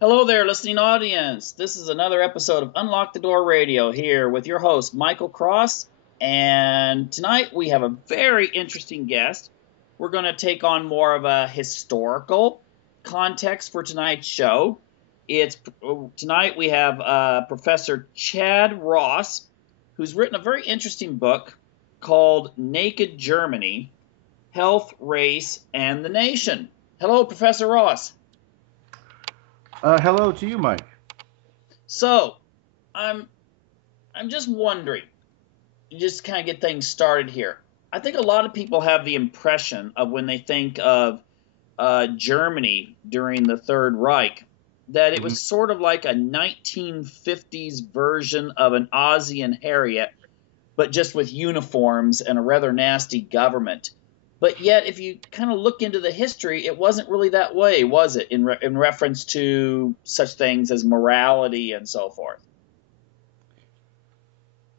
Hello there, listening audience. This is another episode of Unlock the Door Radio here with your host, Michael Cross. And tonight we have a very interesting guest. We're going to take on more of a historical context for tonight's show. Tonight we have Professor Chad Ross, who's written a very interesting book called Naked Germany: Health, Race, and the Nation. Hello, Professor Ross. Hello to you, Mike. So, I'm just wondering, just kind of get things started here. I think a lot of people have the impression of when they think of Germany during the Third Reich that it was sort of like a 1950s version of an Ozzie and Harriet, but just with uniforms and a rather nasty government. But yet, if you kind of look into the history, it wasn't really that way, was it, in reference to such things as morality and so forth?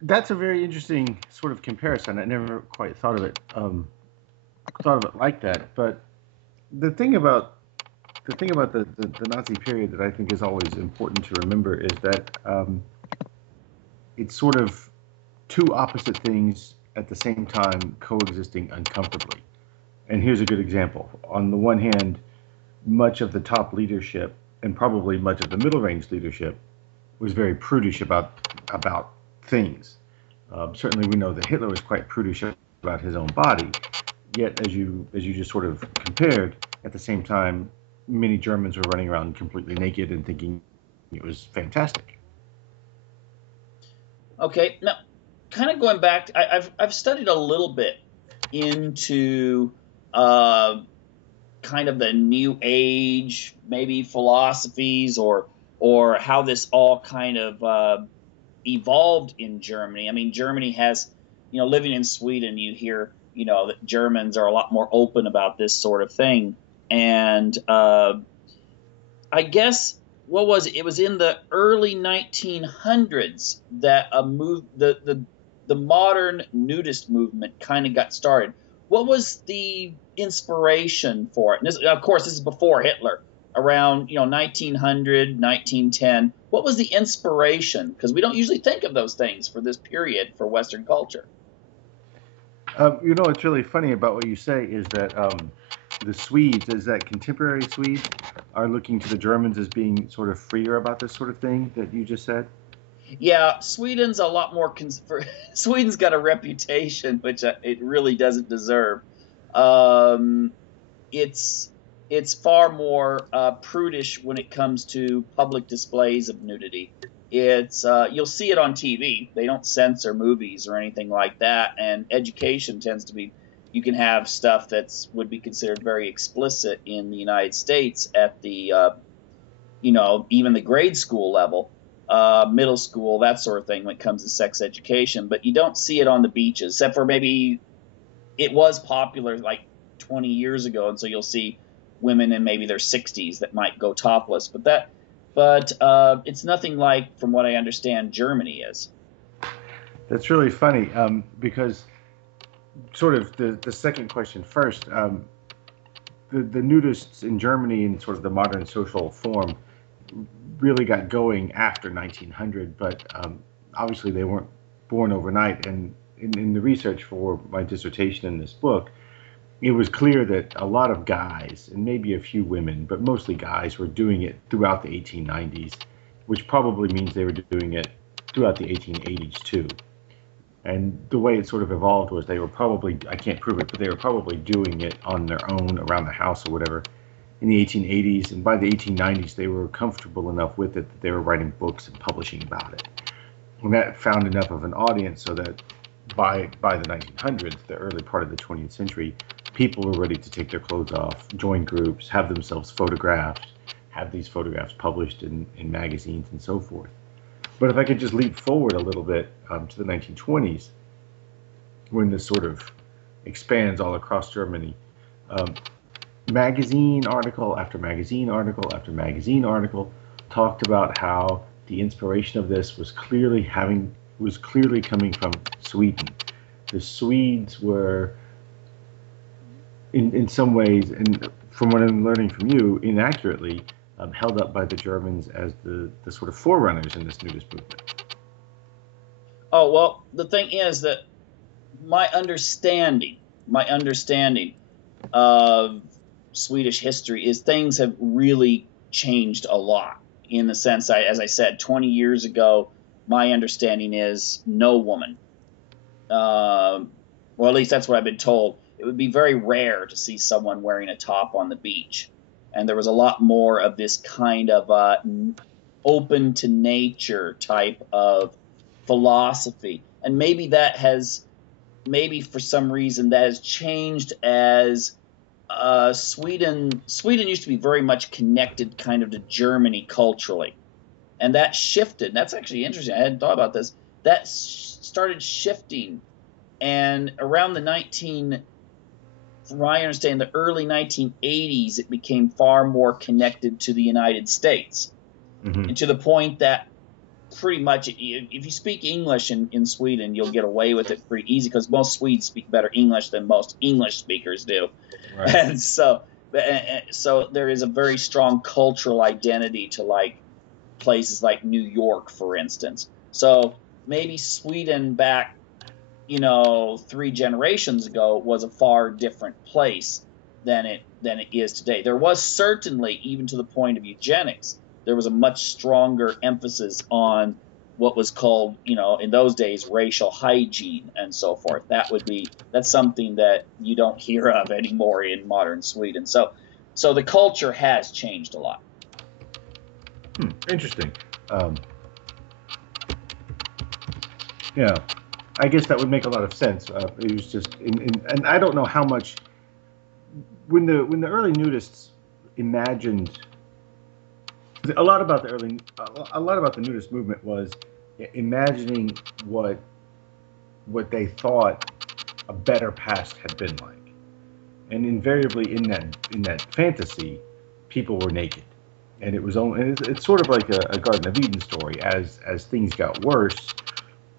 That's a very interesting sort of comparison. I never quite thought of it like that. But the thing about the Nazi period that I think is always important to remember is that it's sort of two opposite things at the same time coexisting uncomfortably. And here's a good example. On the one hand, much of the top leadership and probably much of the middle range leadership was very prudish about things. Certainly, we know that Hitler was quite prudish about his own body. Yet, as you just sort of compared, at the same time, many Germans were running around completely naked and thinking it was fantastic. Okay, now, kind of going back, I've studied a little bit into uh, kind of the New Age, maybe philosophies, or how this all kind of evolved in Germany. I mean, Germany has, living in Sweden, you hear, that Germans are a lot more open about this sort of thing. And I guess what was it? It was in the early 1900s that the modern nudist movement kind of got started. What was the inspiration for it? And of course, this is before Hitler, around 1900, 1910. What was the inspiration? Because we don't usually think of those things for this period for Western culture. What's really funny about what you say is that the Swedes, as that contemporary Swedes, are looking to the Germans as being sort of freer about this sort of thing that you just said. Yeah, Sweden's a lot more. Sweden's got a reputation which it really doesn't deserve. Um, it's it's far more prudish when it comes to public displays of nudity. It's you'll see it on TV. They don't censor movies or anything like that, and education tends to be. You can have stuff that's would be considered very explicit in the United States at the even the grade school level, middle school, that sort of thing when it comes to sex education. But you don't see it on the beaches, except for maybe it was popular like 20 years ago, and so you'll see women in maybe their 60s that might go topless. But it's nothing like, from what I understand, Germany is. That's really funny because sort of the second question first. The nudists in Germany in sort of the modern social form really got going after 1900, but obviously they weren't born overnight. And in the research for my dissertation in this book, it was clear that a lot of guys, and maybe a few women, but mostly guys, were doing it throughout the 1890s, which probably means they were doing it throughout the 1880s too. And the way it sort of evolved was they were probably, I can't prove it, but they were probably doing it on their own around the house or whatever in the 1880s. And by the 1890s, they were comfortable enough with it that they were writing books and publishing about it. And that found enough of an audience so that by the 1900s, the early part of the 20th century, people were ready to take their clothes off, join groups, have themselves photographed, have these photographs published in magazines and so forth. But if I could just leap forward a little bit to the 1920s, when this sort of expands all across Germany, um, magazine article after magazine article after magazine article talked about how the inspiration of this was clearly coming from Sweden. The Swedes were in some ways, and from what I'm learning from you, inaccurately held up by the Germans as the sort of forerunners in this nudist movement. Oh, well, the thing is that my understanding of Swedish history is things have really changed a lot in the sense, as I said, 20 years ago, my understanding is no woman. Well, at least that's what I've been told. It would be very rare to see someone wearing a top on the beach. And there was a lot more of this kind of open to nature type of philosophy. And maybe for some reason that has changed as Sweden used to be very much connected kind of to Germany culturally. And that shifted. That's actually interesting. I hadn't thought about this. That started shifting. And around from my understanding, the early 1980s, it became far more connected to the United States. Mm-hmm. And to the point that pretty much, if you speak English in Sweden, you'll get away with it pretty easy because most Swedes speak better English than most English speakers do. Right. And so there is a very strong cultural identity to like places like New York, for instance. So maybe Sweden back, 3 generations ago was a far different place than it is today. There was certainly, even to the point of eugenics, there was a much stronger emphasis on what was called, in those days, racial hygiene and so forth. That's something that you don't hear of anymore in modern Sweden. So the culture has changed a lot. Interesting. Yeah, I guess that would make a lot of sense. It was just, and I don't know how much when the early nudists imagined. A lot about the nudist movement was imagining what they thought a better past had been like, and invariably in that fantasy, people were naked, and it was only, and it's sort of like a Garden of Eden story. As things got worse,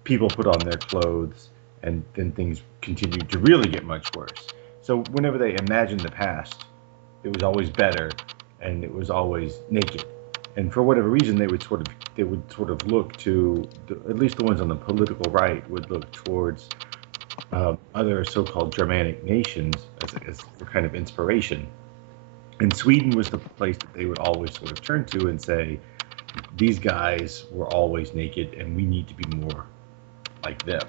people put on their clothes, and then things continued to really get much worse. So whenever they imagined the past, it was always better, and it was always naked. And for whatever reason, they would sort of look to at least the ones on the political right would look towards other so-called Germanic nations as a kind of inspiration. And Sweden was the place that they would always sort of turn to and say, these guys were always naked, and we need to be more like them.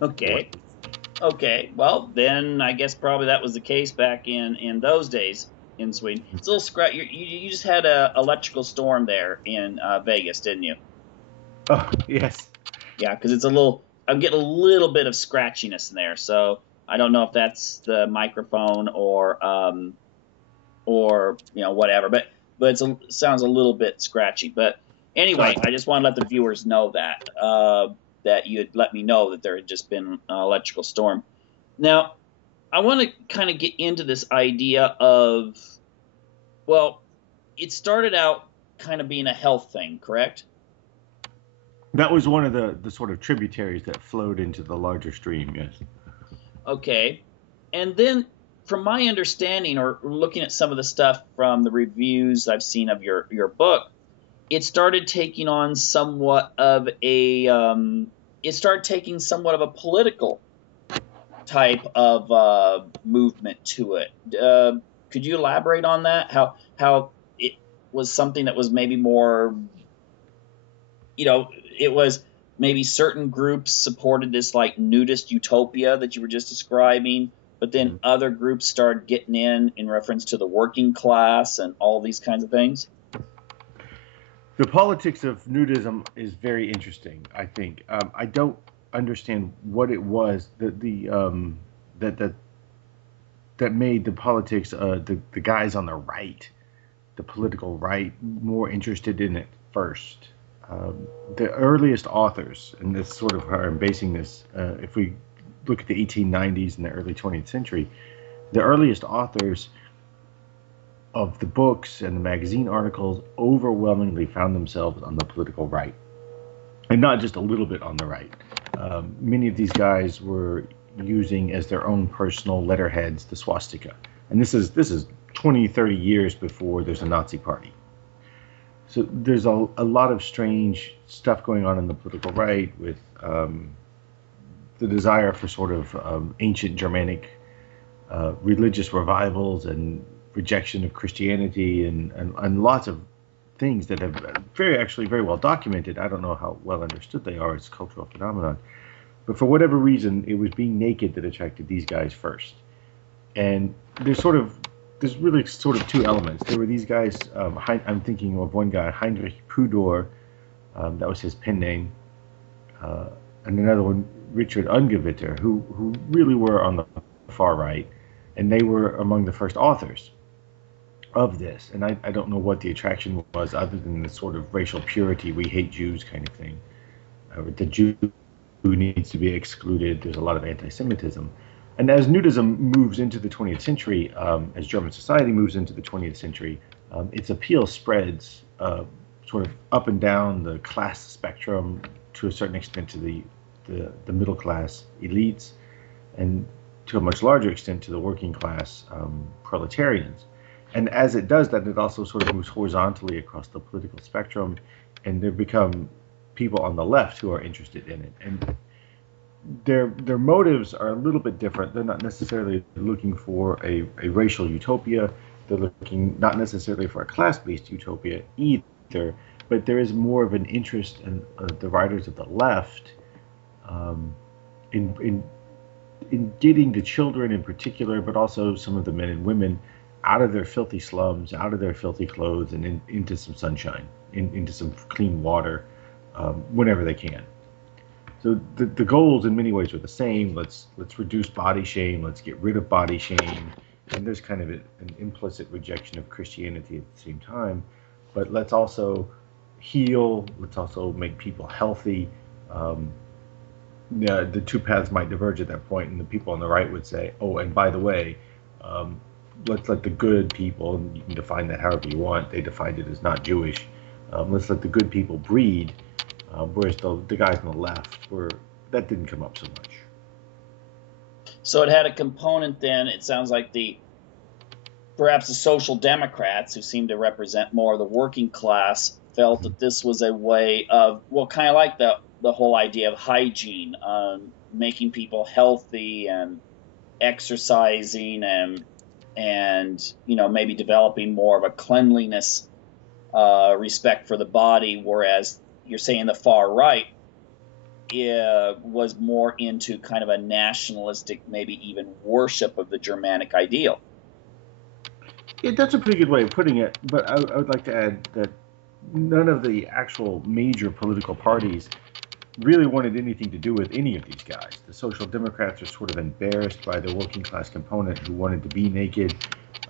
Okay. Well, then I guess probably that was the case back in those days. In Sweden, it's a little scratch. You just had a electrical storm there in Vegas, didn't you? Oh, yes. Yeah, because it's I'm getting a little bit of scratchiness in there, so I don't know if that's the microphone or whatever, but it sounds a little bit scratchy. But anyway, I just want to let the viewers know that you had let me know that there had just been an electrical storm. Now, I want to kind of get into this idea of, well, it started out kind of being a health thing, correct? That was one of the sort of tributaries that flowed into the larger stream, yes. Okay. And then, from my understanding, or looking at some of the stuff from the reviews I've seen of your book, it started taking on somewhat of a political type of movement to it. Could you elaborate on that? How it was something that was maybe more, it was maybe certain groups supported this like nudist utopia that you were just describing, but then other groups started getting in reference to the working class and all these kinds of things? The politics of nudism is very interesting, I think. I don't understand what it was that made the politics, the guys on the right, the political right, more interested in it first. The earliest authors, and this sort of how I'm basing this, if we look at the 1890s and the early 20th century, the earliest authors of the books and the magazine articles overwhelmingly found themselves on the political right, and not just a little bit on the right. Many of these guys were using as their own personal letterheads the swastika, and this is 20, 30 years before there's a Nazi party. So there's a lot of strange stuff going on in the political right with the desire for sort of ancient Germanic religious revivals and rejection of Christianity and lots of things that have actually very well documented. I don't know how well understood they are as a cultural phenomenon, but for whatever reason, it was being naked that attracted these guys first. And there's really sort of two elements. There were these guys. I'm thinking of one guy, Heinrich Pudor, that was his pen name, uh, and another one, Richard Ungewitter, who really were on the far right, and they were among the first authors of this. And I don't know what the attraction was other than the sort of racial purity, we hate Jews kind of thing. The Jew who needs to be excluded. There's a lot of anti-Semitism. And as nudism moves into the 20th century, as German society moves into the 20th century, its appeal spreads sort of up and down the class spectrum to a certain extent to the middle class elites, and to a much larger extent to the working class proletarians. And as it does that, it also sort of moves horizontally across the political spectrum, and there become people on the left who are interested in it. And their motives are a little bit different. They're not necessarily looking for a racial utopia. They're looking not necessarily for a class-based utopia either, but there is more of an interest in the writers of the left in getting the children in particular, but also some of the men and women out of their filthy slums, out of their filthy clothes, and into some sunshine, into some clean water, whenever they can. So the goals in many ways are the same. Let's reduce body shame. Let's get rid of body shame. And there's kind of an implicit rejection of Christianity at the same time. But let's also heal. Let's also make people healthy. The two paths might diverge at that point, and the people on the right would say, "Oh, and by the way, let's let the good people, and you can define that however you want. They defined it as not Jewish. Let's let the good people breed." Whereas the guys on the left that didn't come up so much. So it had a component then, it sounds like perhaps the social democrats, who seem to represent more of the working class, felt that this was a way of, well, kind of like the whole idea of hygiene, making people healthy and exercising and maybe developing more of a cleanliness, respect for the body, whereas you're saying the far right was more into kind of a nationalistic, maybe even worship of the Germanic ideal. Yeah, that's a pretty good way of putting it, but I would like to add that none of the actual major political parties really wanted anything to do with any of these guys. The Social Democrats are sort of embarrassed by the working class component who wanted to be naked.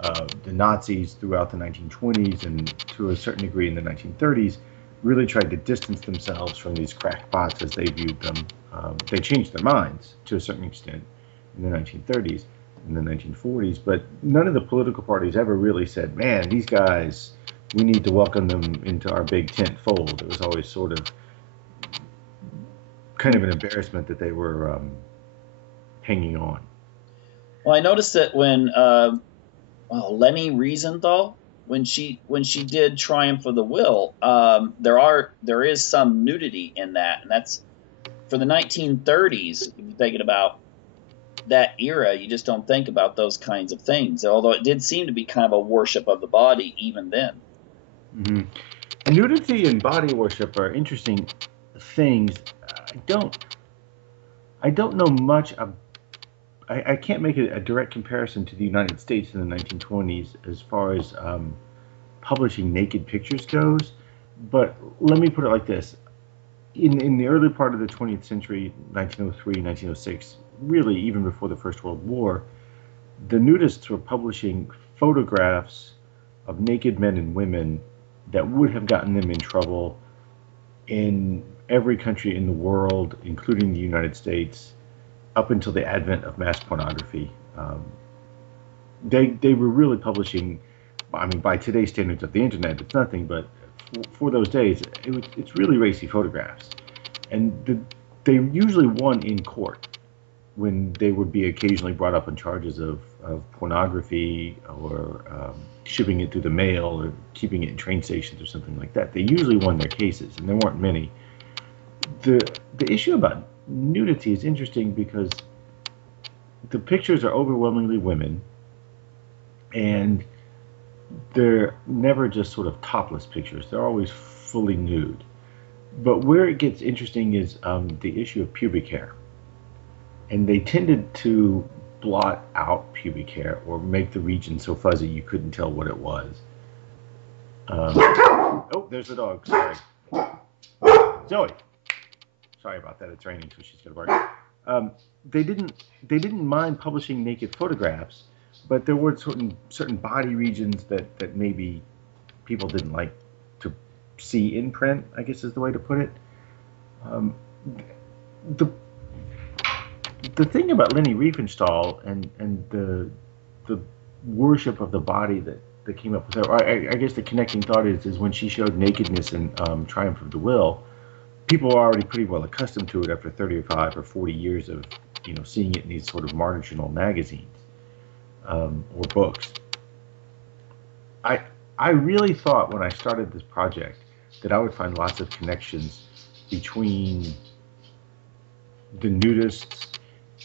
The Nazis throughout the 1920s and to a certain degree in the 1930s really tried to distance themselves from these crackpots as they viewed them. They changed their minds to a certain extent in the 1930s and the 1940s, but none of the political parties ever really said, man, these guys, we need to welcome them into our big tent fold. It was always sort of kind of an embarrassment that they were hanging on. Well, I noticed that when Leni Riesenthal, when she did Triumph of the Will, there is some nudity in that, and that's for the 1930s. If you're thinking about that era, you just don't think about those kinds of things. Although it did seem to be kind of a worship of the body even then. Mm-hmm. And nudity and body worship are interesting things. I don't know much. I can't make a direct comparison to the United States in the 1920s as far as publishing naked pictures goes. But let me put it like this. In the early part of the 20th century, 1903, 1906, really even before the First World War, the nudists were publishing photographs of naked men and women that would have gotten them in trouble in every country in the world, including the United States, up until the advent of mass pornography. They were really publishing, I mean, by today's standards of the internet, it's nothing, but for those days, it's really racy photographs. And they usually won in court when they would be occasionally brought up on charges of pornography or shipping it through the mail or keeping it in train stations or something like that. They usually won their cases, and there weren't many. The issue about nudity is interesting because the pictures are overwhelmingly women, and they're never just sort of topless pictures. They're always fully nude. But where it gets interesting is the issue of pubic hair. And they tended to blot out pubic hair or make the region so fuzzy you couldn't tell what it was. Oh, there's the dog. Sorry. Zoe. Sorry about that. It's raining, so she's going to bark. They didn't mind publishing naked photographs, but there were certain body regions that maybe people didn't like to see in print, I guess is the way to put it. The thing about Leni Riefenstahl and the worship of the body that came up with her, I guess the connecting thought is when she showed nakedness in Triumph of the Will, people are already pretty well accustomed to it after 35 or 40 years of seeing it in these sort of marginal magazines or books. I really thought when I started this project that I would find lots of connections between the nudists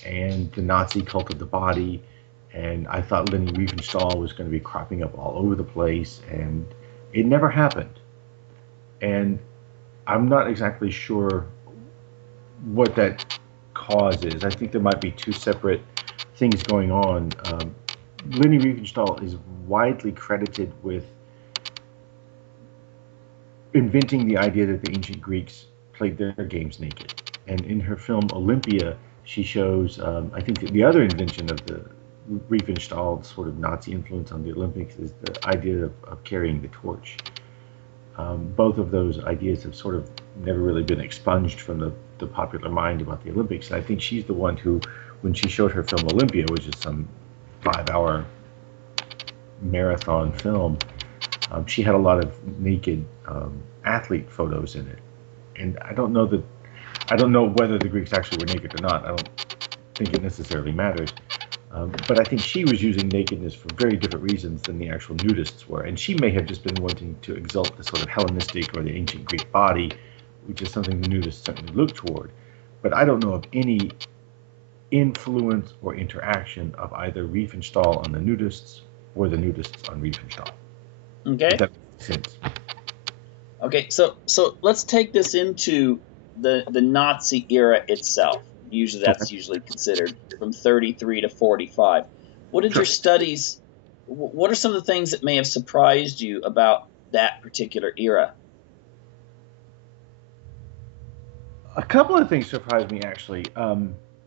and the Nazi cult of the body, and I thought Leni Riefenstahl was going to be cropping up all over the place, and it never happened. And I'm not exactly sure what that cause is. I think there might be two separate things going on. Leni Riefenstahl is widely credited with inventing the idea that the ancient Greeks played their games naked. And in her film Olympia, she shows, I think the other invention of the Riefenstahl sort of Nazi influence on the Olympics is the idea of carrying the torch. Both of those ideas have sort of never really been expunged from the popular mind about the Olympics. And I think she's the one who, when she showed her film Olympia, which is some 5-hour marathon film, she had a lot of naked athlete photos in it. And I don't know whether the Greeks actually were naked or not. I don't think it necessarily matters. But I think she was using nakedness for very different reasons than the actual nudists were. And she may have just been wanting to exalt the sort of Hellenistic or the ancient Greek body, which is something the nudists certainly look toward. But I don't know of any influence or interaction of either Riefenstahl on the nudists or the nudists on Riefenstahl. Okay. If that makes sense. Okay, so let's take this into the Nazi era itself. That's usually considered from 33 to 45. What did your studies? What are some of the things that may have surprised you about that particular era? A couple of things surprised me, actually.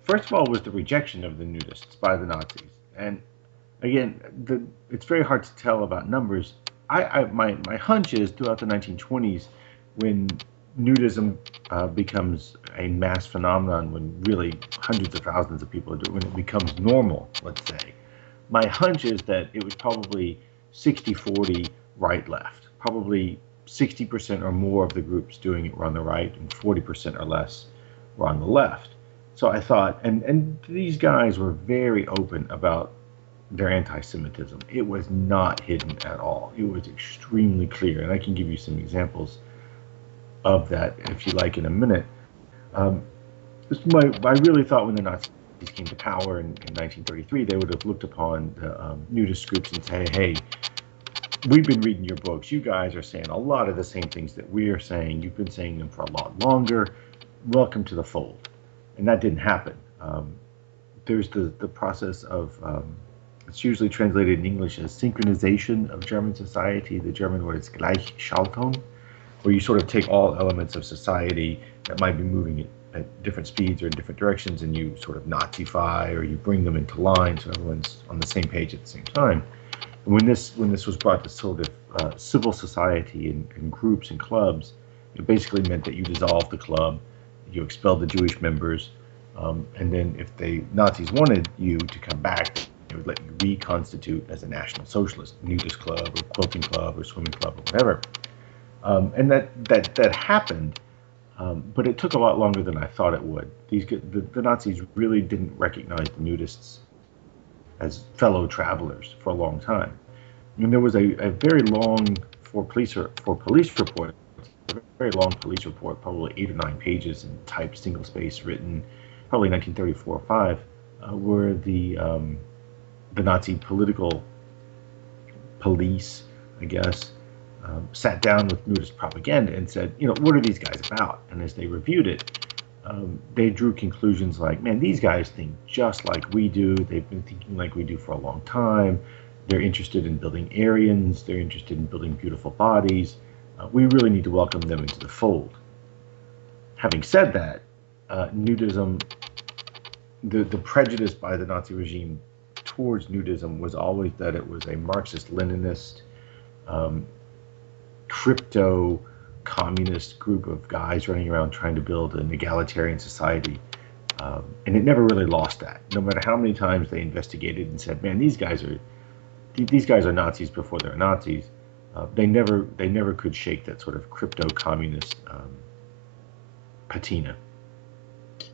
First of all, was the rejection of the nudists by the Nazis, and again, it's very hard to tell about numbers. My hunch is throughout the 1920s, when nudism becomes a mass phenomenon, when really hundreds of thousands of people are doing it, when it becomes normal, let's say, my hunch is that it was probably 60-40 right-left. Probably 60% or more of the groups doing it were on the right, and 40% or less were on the left. So I thought, and these guys were very open about their anti-Semitism. It was not hidden at all. It was extremely clear, and I can give you some examples of that if you like in a minute. I really thought when the Nazis came to power in 1933, they would have looked upon the nudist groups and say, hey, we've been reading your books. You guys are saying a lot of the same things that we're saying. You've been saying them for a lot longer. Welcome to the fold. And that didn't happen. There's the process of, it's usually translated in English as synchronization of German society. The German word is Gleichschaltung, where you sort of take all elements of society that might be moving at different speeds or in different directions, and you sort of Nazify, or you bring them into line so everyone's on the same page at the same time. And when this was brought to sort of civil society and groups and clubs, it basically meant that you dissolved the club, you expelled the Jewish members, and then if the Nazis wanted you to come back, they would let you reconstitute as a National Socialist nudist club or quilting club or swimming club or whatever. And that happened, but it took a lot longer than I thought it would. The Nazis really didn't recognize the nudists as fellow travelers for a long time. And there was a very long for police report, a very long police report, probably 8 or 9 pages in typed single space, written probably 1934 or five, where the Nazi political police, I guess, sat down with nudist propaganda and said, what are these guys about? And as they reviewed it, they drew conclusions like, man, these guys think just like we do. They've been thinking like we do for a long time. They're interested in building Aryans. They're interested in building beautiful bodies. We really need to welcome them into the fold. Having said that, nudism, the prejudice by the Nazi regime towards nudism was always that it was a Marxist-Leninist, crypto communist group of guys running around trying to build an egalitarian society. And it never really lost that. No matter how many times they investigated and said, man, these guys are Nazis before they're Nazis, they never could shake that sort of crypto communist patina.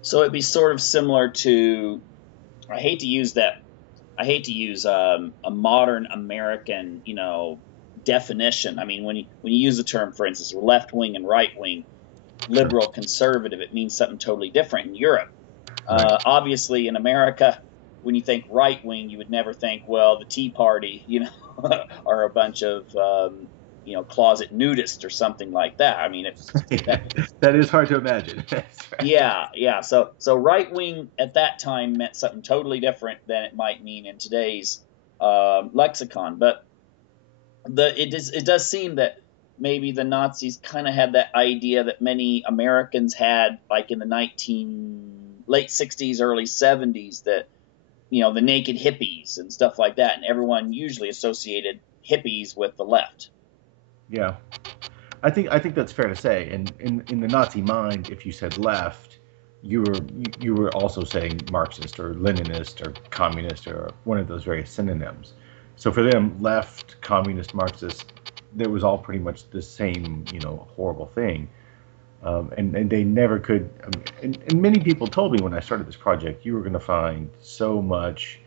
So it'd be sort of similar to, I hate to use a modern American, definition. I mean, when you use the term, for instance, left wing and right wing, liberal, conservative, it means something totally different in Europe. Right. Obviously, in America, when you think right wing, you would never think, well, the Tea Party, are a bunch of closet nudists or something like that. I mean, that is hard to imagine. That's right. Yeah. So right wing at that time meant something totally different than it might mean in today's lexicon. But it does seem that maybe the Nazis kind of had that idea that many Americans had, like in the late 60s, early 70s, that the naked hippies and stuff like that, and everyone usually associated hippies with the left. Yeah, I think that's fair to say. And in the Nazi mind, if you said left, you were also saying Marxist or Leninist or communist or one of those various synonyms. So for them, left, communist, Marxist, there was all pretty much the same, horrible thing. And they never could. And many people told me when I started this project, you were going to find so much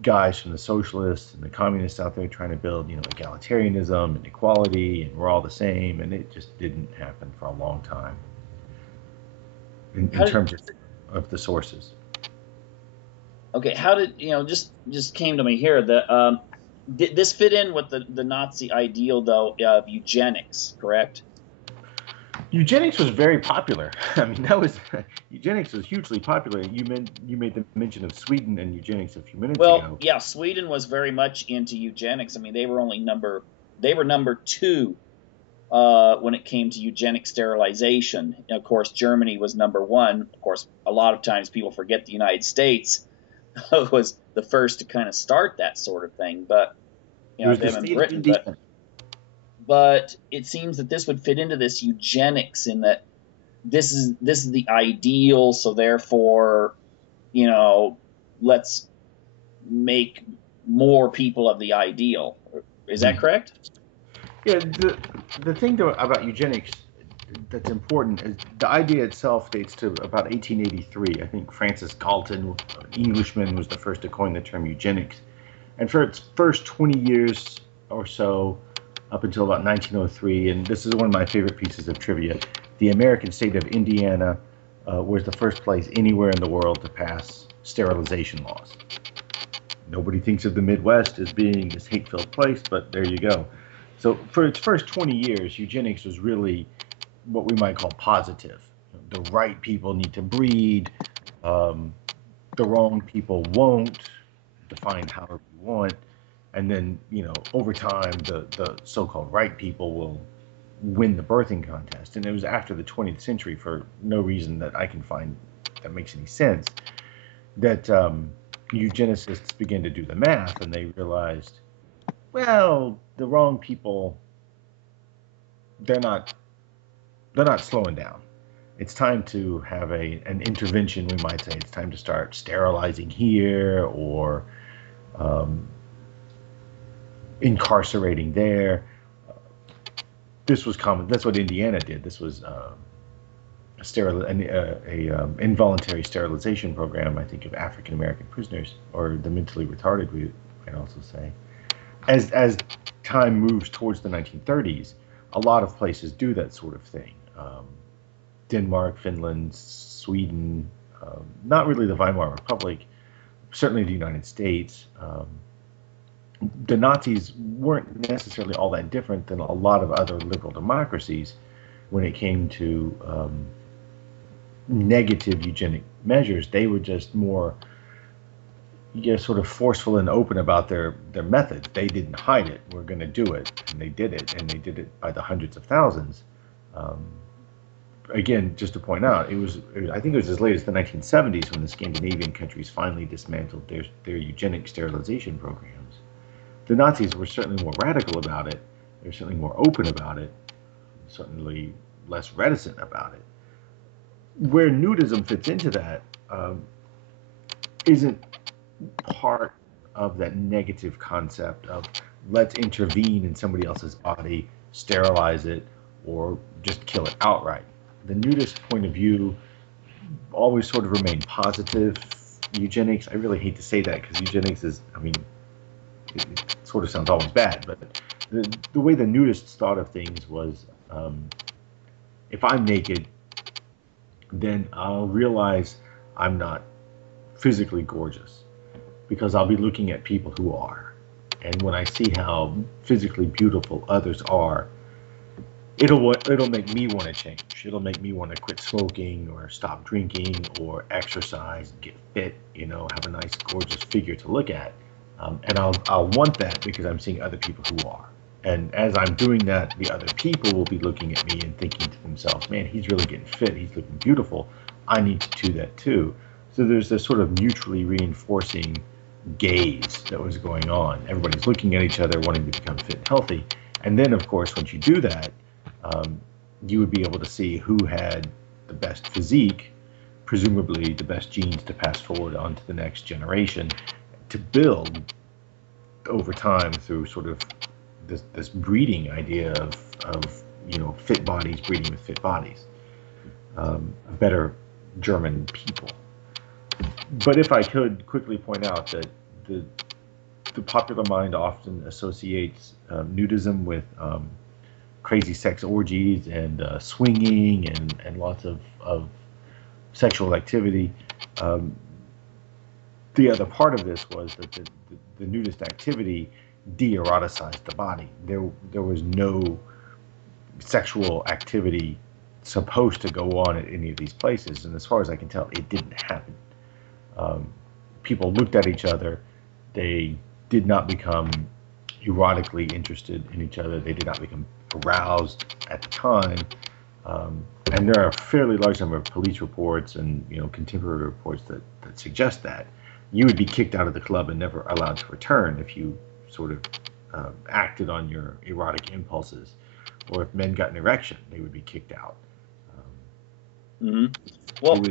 guys from the socialists and the communists out there trying to build, egalitarianism and equality, and we're all the same. And it just didn't happen for a long time in terms of the sources. Okay, how did just came to me here that did this fit in with the Nazi ideal though of eugenics, correct? Eugenics was very popular. I mean, eugenics was hugely popular. You made the mention of Sweden and eugenics a few minutes ago. Well, yeah, Sweden was very much into eugenics. I mean, they were number 2 when it came to eugenic sterilization. And of course, Germany was number 1. Of course, a lot of times people forget the United States was the first to kind of start that sort of thing, but them in Britain. But it seems that this would fit into this eugenics in that this is the ideal. So therefore, let's make more people of the ideal. Is that correct? Yeah. The thing about eugenics that's important is the idea itself dates to about 1883. I think Francis Galton, an Englishman, was the first to coin the term eugenics. And for its first 20 years or so, up until about 1903, and this is one of my favorite pieces of trivia, the American state of Indiana was the first place anywhere in the world to pass sterilization laws. Nobody thinks of the Midwest as being this hate-filled place, but there you go. So for its first 20 years, eugenics was really what we might call positive. The right people need to breed. The wrong people won't. Define however you want. And then, over time, the so-called right people will win the birthing contest. And it was after the 20th century, for no reason that I can find that makes any sense, that eugenicists began to do the math, and they realized, well, the wrong people, they're not slowing down. It's time to have an intervention, we might say. It's time to start sterilizing here, or incarcerating there. This was common. That's what Indiana did. This was an involuntary sterilization program, I think, of African American prisoners, or the mentally retarded, we might also say. as time moves towards the 1930s, a lot of places do that sort of thing. Denmark, Finland, Sweden, not really the Weimar Republic, certainly the United States. The Nazis weren't necessarily all that different than a lot of other liberal democracies when it came to negative eugenic measures. They were just more, sort of forceful and open about their methods. They didn't hide it. We're going to do it, and they did it, and they did it by the hundreds of thousands. Again, just to point out, I think it was as late as the 1970s when the Scandinavian countries finally dismantled their eugenic sterilization programs. The Nazis were certainly more radical about it. They were certainly more open about it. Certainly less reticent about it. Where nudism fits into that isn't part of that negative concept of let's intervene in somebody else's body, sterilize it, or just kill it outright. The nudist point of view always sort of remained positive. Eugenics, I really hate to say that because eugenics is, it sort of sounds always bad, but the way the nudists thought of things was if I'm naked, then I'll realize I'm not physically gorgeous because I'll be looking at people who are. And when I see how physically beautiful others are, it'll make me want to change. It'll make me want to quit smoking or stop drinking or exercise, get fit, have a nice, gorgeous figure to look at. And I'll want that because I'm seeing other people who are. And as I'm doing that, the other people will be looking at me and thinking to themselves, man, he's really getting fit. He's looking beautiful. I need to do that too. So there's this sort of mutually reinforcing gaze that was going on. Everybody's looking at each other, wanting to become fit and healthy. And then, of course, once you do that, you would be able to see who had the best physique, presumably the best genes to pass forward onto the next generation, to build over time through sort of this breeding idea of fit bodies breeding with fit bodies, better German people. But if I could quickly point out that the popular mind often associates nudism with crazy sex orgies and swinging and lots of sexual activity. The other part of this was that the nudist activity de-eroticized the body. There was no sexual activity supposed to go on at any of these places, and as far as I can tell, it didn't happen. People looked at each other. They did not become erotically interested in each other. They did not become aroused at the time. And there are a fairly large number of police reports and contemporary reports that suggest that you would be kicked out of the club and never allowed to return if you sort of acted on your erotic impulses, or if men got an erection, they would be kicked out. Well,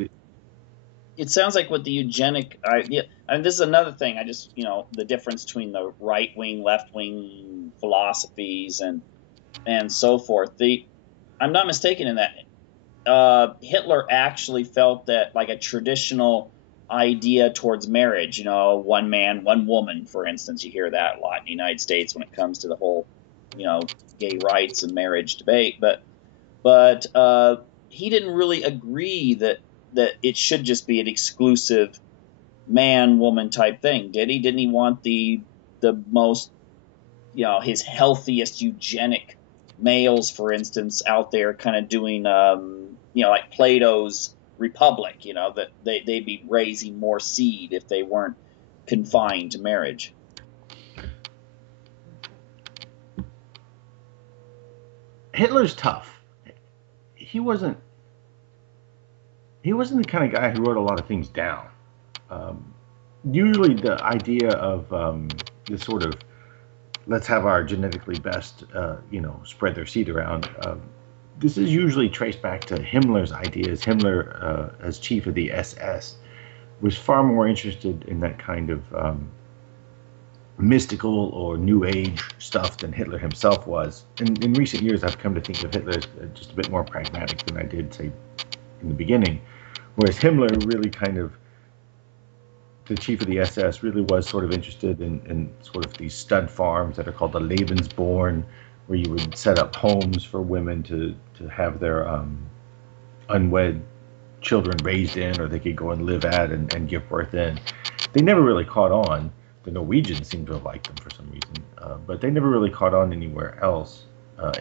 it sounds like with the eugenic idea, and this is another thing. I just the difference between the right wing, left wing philosophies and so forth. I'm not mistaken in that Hitler actually felt that like a traditional idea towards marriage, one man, one woman, for instance, you hear that a lot in the United States when it comes to the whole, gay rights and marriage debate. But he didn't really agree that it should just be an exclusive man-woman type thing, did he? Didn't he want the most, his healthiest eugenic males, for instance, out there kind of doing, like Plato's Republic, that they'd be raising more seed if they weren't confined to marriage? Hitler's tough. He wasn't the kind of guy who wrote a lot of things down. Usually the idea of this sort of let's have our genetically best, spread their seed around. This is usually traced back to Himmler's ideas. Himmler, as chief of the SS, was far more interested in that kind of mystical or New Age stuff than Hitler himself was. And in recent years, I've come to think of Hitler as just a bit more pragmatic than I did, say, in the beginning. Whereas Himmler really kind of the chief of the SS really was sort of interested in sort of these stud farms that are called the Lebensborn, where you would set up homes for women to have their unwed children raised in, or they could go and live at and give birth in. They never really caught on. The Norwegians seem to have liked them for some reason, but they never really caught on anywhere else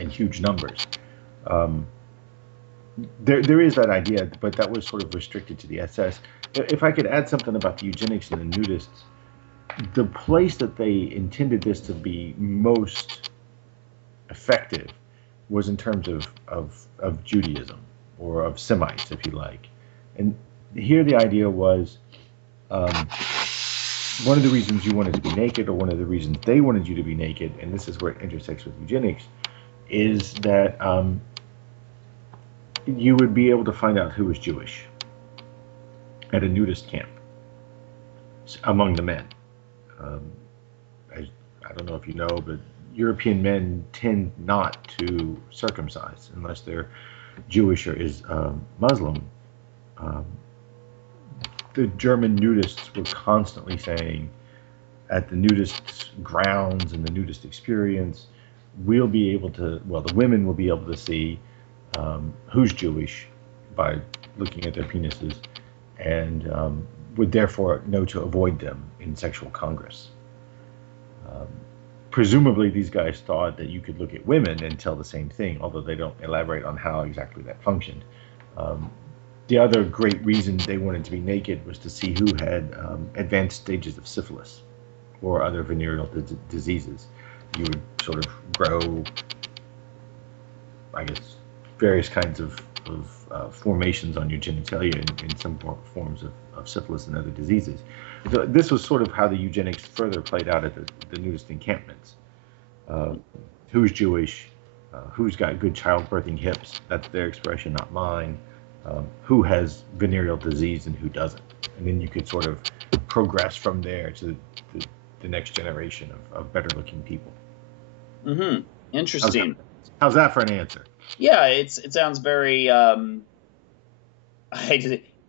in huge numbers. There is that idea, but that was sort of restricted to the SS. If I could add something about the eugenics and the nudists, the place that they intended this to be most effective was in terms of Judaism, or of Semites, if you like. And here the idea was, one of the reasons you wanted to be naked, or one of the reasons they wanted you to be naked, and this is where it intersects with eugenics, is that you would be able to find out who was Jewish at a nudist camp among the men. I don't know if you know, but European men tend not to circumcise unless they're Jewish or is Muslim. The German nudists were constantly saying, at the nudist grounds and the nudist experience, we'll be able to, well, the women will be able to see who's Jewish by looking at their penises, and would therefore know to avoid them in sexual congress. Presumably, these guys thought that you could look at women and tell the same thing, although they don't elaborate on how exactly that functioned. The other great reason they wanted to be naked was to see who had advanced stages of syphilis or other venereal diseases. You would sort of grow, I guess, various kinds of formations on your genitalia in some forms of syphilis and other diseases. So this was sort of how the eugenics further played out at the nudist encampments. Who's Jewish? Who's got good childbirthing hips? That's their expression, not mine. Who has venereal disease and who doesn't? And then you could sort of progress from there to the next generation of better-looking people. Mm-hmm. Interesting. How's that for an answer? Yeah, it sounds very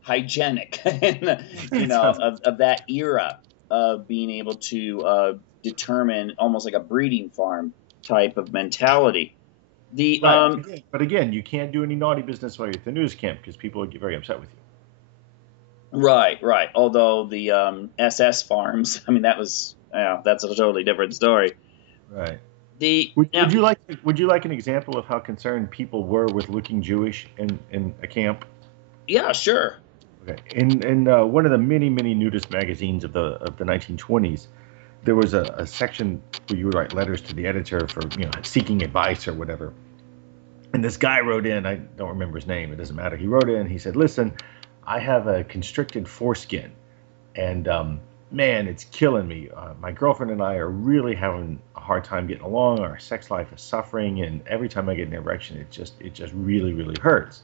hygienic, of that era of being able to determine almost like a breeding farm type of mentality. Right. But again, you can't do any naughty business while you're at the nudist camp because people would get very upset with you. Right. Although the SS farms, I mean, that's a totally different story. Right. Would you like an example of how concerned people were with looking Jewish in a camp? Yeah, sure. Okay. In one of the many nudist magazines of the 1920s, there was a section where you would write letters to the editor for seeking advice or whatever. And this guy wrote in. I don't remember his name. It doesn't matter. He wrote in. He said, "Listen, I have a constricted foreskin, and man, it's killing me. My girlfriend and I are really having a hard time getting along. Our sex life is suffering, and every time I get an erection, it just really hurts.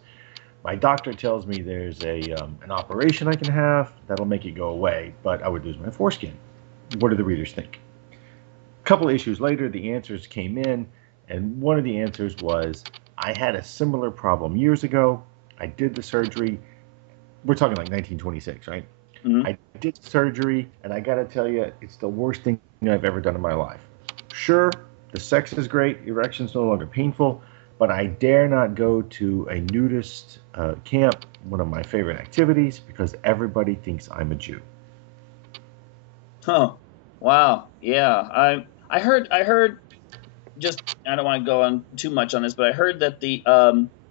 My doctor tells me there's an operation I can have that'll make it go away, but I would lose my foreskin. What do the readers think?" A couple of issues later, the answers came in, and one of the answers was, "I had a similar problem years ago. I did the surgery." We're talking like 1926, right? Mm-hmm. I did surgery, and I got to tell you, it's the worst thing I've ever done in my life. Sure, the sex is great, erection's no longer painful, but I dare not go to a nudist camp, one of my favorite activities, because everybody thinks I'm a Jew. Huh. Wow. Yeah. I heard just, I don't want to go on too much on this, but I heard that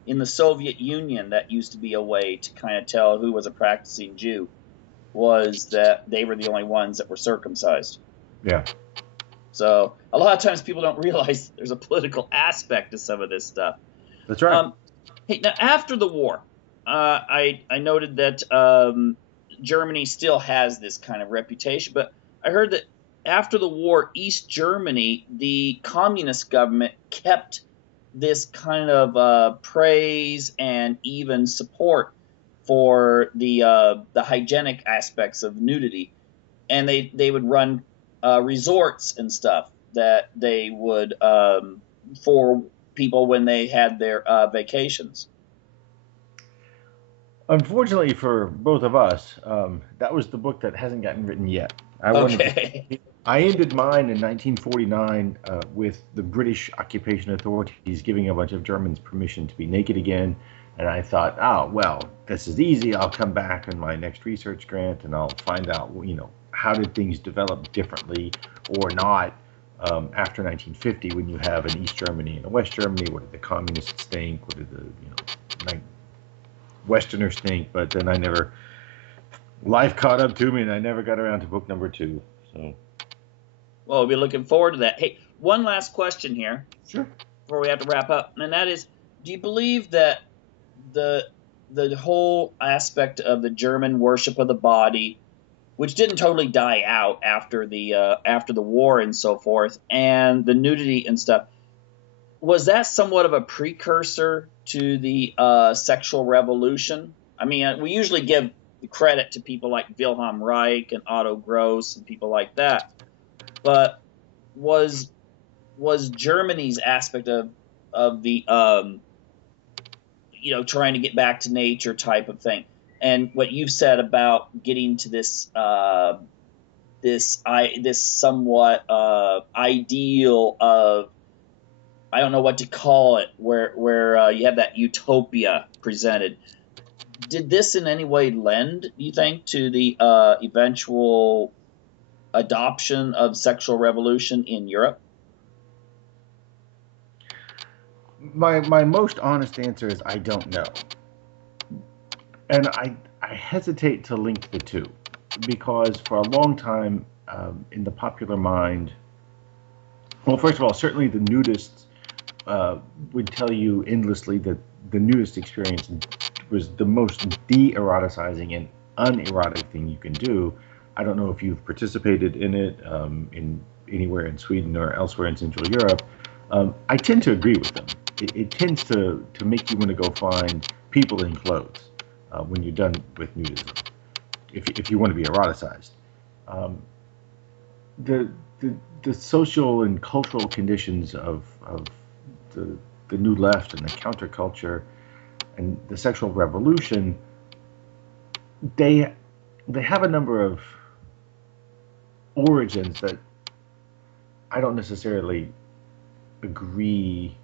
in the Soviet Union, that used to be a way to kind of tell who was a practicing Jew, was that they were the only ones that were circumcised. Yeah. So a lot of times people don't realize there's a political aspect to some of this stuff. That's right. Hey, now after the war, I noted that Germany still has this kind of reputation, but I heard that after the war, East Germany, the communist government kept this kind of praise and even support for the hygienic aspects of nudity, and they would run resorts and stuff that they would for people when they had their vacations. Unfortunately for both of us, that was the book that hasn't gotten written yet. I wanted Okay. to. I ended mine in 1949 with the British occupation authorities giving a bunch of Germans permission to be naked again, and I thought, oh well, this is easy. I'll come back in my next research grant and I'll find out, how did things develop differently or not after 1950 when you have an East Germany and a West Germany. What did the communists think? What did the Westerners think? But then life caught up to me and I never got around to book number 2. So Well, we'll be looking forward to that. Hey, one last question here sure. before we have to wrap up, and that is, do you believe that the whole aspect of the German worship of the body, which didn't totally die out after the war and so forth, and the nudity and stuff, was that somewhat of a precursor to the sexual revolution? I mean, we usually give credit to people like Wilhelm Reich and Otto Gross and people like that, but was Germany's aspect of the trying to get back to nature type of thing, and what you've said about getting to this this somewhat ideal of, I don't know what to call it, where you have that utopia presented. Did this in any way lend, you think, to the eventual adoption of sexual revolution in Europe? My most honest answer is I don't know, and I hesitate to link the two because for a long time in the popular mind, well, first of all, certainly the nudists would tell you endlessly that the nudist experience was the most de-eroticizing and unerotic thing you can do. I don't know if you've participated in it in anywhere in Sweden or elsewhere in Central Europe. I tend to agree with them. It tends to make you want to go find people in clothes when you're done with nudism, if you want to be eroticized. The, the social and cultural conditions of the new left and the counterculture and the sexual revolution, they have a number of origins that I don't necessarily agree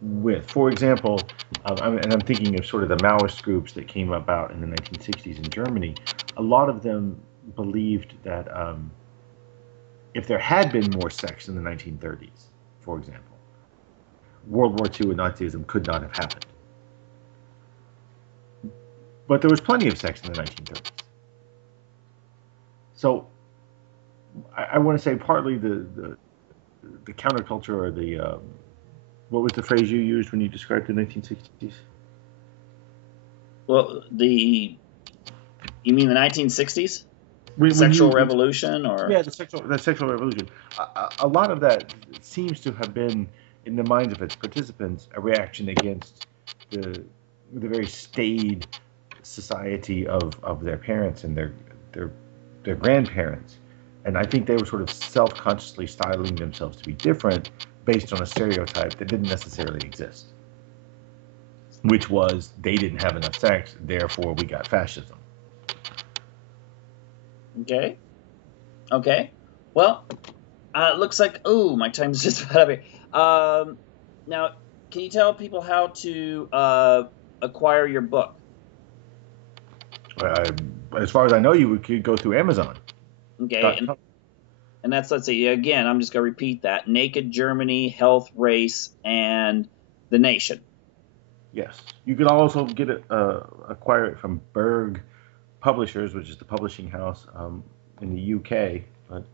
with. For example, I'm thinking of sort of the Maoist groups that came about in the 1960s in Germany. A lot of them believed that if there had been more sex in the 1930s, for example, World War II and Nazism could not have happened. But there was plenty of sex in the 1930s. So I want to say partly the counterculture or the what was the phrase you used when you described the 1960s? Well, you mean the 1960s? Sexual revolution, or yeah, the sexual revolution. A lot of that seems to have been, in the minds of its participants, a reaction against the very staid society of their parents and their grandparents. And I think they were sort of self-consciously styling themselves to be different based on a stereotype that didn't necessarily exist, which was they didn't have enough sex, therefore we got fascism. Okay. Well, it looks like, my time's just about up here. Now, can you tell people how to acquire your book? As far as I know, you could go through Amazon. Okay, and that's, let's see, again, I'm just going to repeat that. Naked Germany, Health, Race, and the Nation. Yes. You can also get it, acquire it from Berg Publishers, which is the publishing house in the UK, but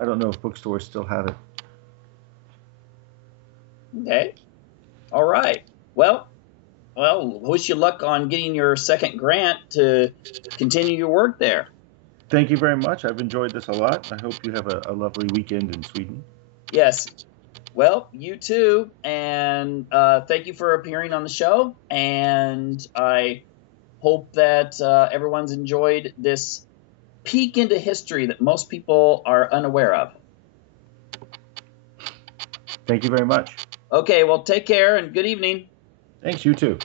I don't know if bookstores still have it. Okay. All right. Well, wish you luck on getting your second grant to continue your work there. Thank you very much. I've enjoyed this a lot. I hope you have a lovely weekend in Sweden. Yes. Well, you too. And thank you for appearing on the show. And I hope that everyone's enjoyed this peek into history that most people are unaware of. Thank you very much. Okay, well, take care and good evening. Thanks, you too.